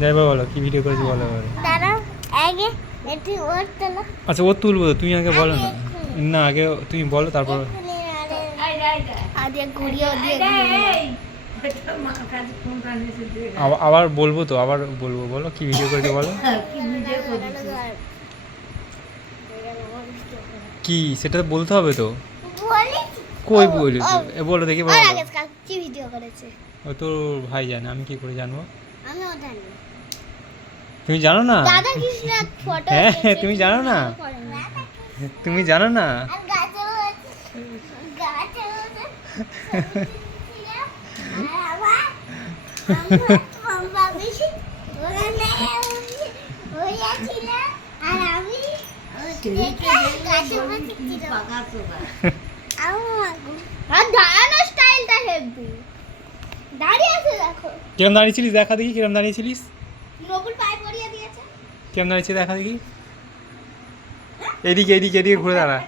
যাই বলো কি ভিডিও করেছি বলো এবারে। দাঁড়াও আগে একটু ওর তোলো। আচ্ছা ও তুলবো তো, তুমি আগে বলো না। না আগে তুমি বলো তারপর। আগে ঘুরিয়ে দিয়ে আবার বলবো তো, আবার বলবো, বলো কি ভিডিও করেছি বলো। কি সেটা তো বলতে হবে তো। কই বলি তো, বলো দেখি বলো। কি ভিডিও করেছে ও তোর ভাই জানে, আমি কি করে জানবো। আমিও জানি। তুমি জানো না? দাদা কৃষ্ণ ফটো হ্যাঁ তুমি জানো না? তুমি জানো না? আর গাছে গাছে আর আমি স্টাইলটা হেভি দাঁড়িয়ে আছে দেখো। কিরম দাঁড়িয়েছিলিস দেখা দেখি, কিরম দাঁড়িয়েছিলিস, নকুল পায়ে পরিয়ে দিয়েছে। কিরম দাঁড়িয়েছিস দেখা দেখি। এদিকে এদিকে এদিকে ঘুরে দাঁড়া।